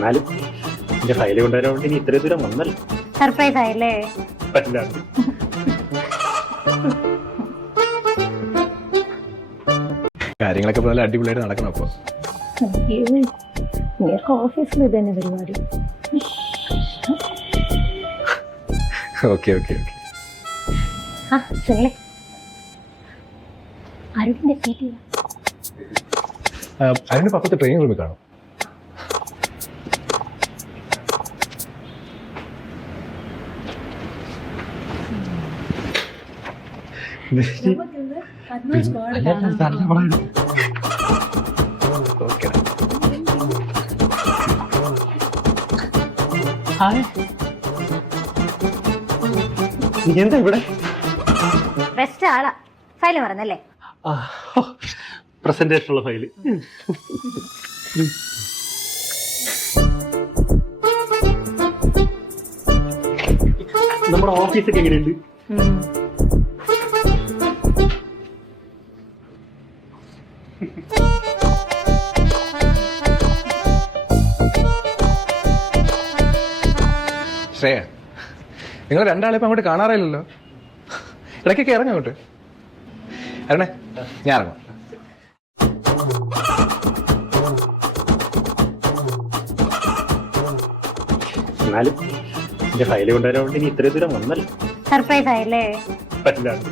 എന്നാലും എന്റെ ഫയൽ കൊണ്ടുവരാൻ വേണ്ടി ഇത്ര ഇത്രയും ദൂരം വന്നല്ലോ സർപ്രൈസ് ആയില്ലേ? പറ്റില്ലാണ്ട് കാര്യങ്ങളൊക്കെ പോലെ നല്ല അടിപൊളിയായിട്ട് നടക്കണം അപ്പോൾ നിങ്ങൾക്ക് ഓഫീസിൽ ഇത് തന്നെ പരിപാടി. Okay okay okay. ആ സുനിലെ അരുണിന്റെ സീറ്റ് അതിന്റെ പപ്പത്തെ ട്രെയിനിങ് റൂമിൽ കാണും. എന്താ ഇവിടെ? ബെസ്റ്റ് ആളാ. ഫയൽ മറന്നല്ലേ പ്രസന്റേഷൻ ഫയൽ നമ്മുടെ ഓഫീസൊക്കെ എങ്ങനെയുണ്ട്? ശ്രേയ നിങ്ങൾ രണ്ടാളെ ഇപ്പം അങ്ങോട്ട് കാണാറില്ലല്ലോ ഇടയ്ക്കൊക്കെ ഇറങ്ങി അങ്ങോട്ട്. അരണേ ഞാൻ ഇറങ്ങാം. എന്നാലും എന്റെ ഫയൽ കൊണ്ടുവരാൻ വേണ്ടി ഇത്രയും ദൂരം വന്നല്ലോ. സർപ്രൈസ് ആയില്ലേ പറ്റില്ലാണ്ട്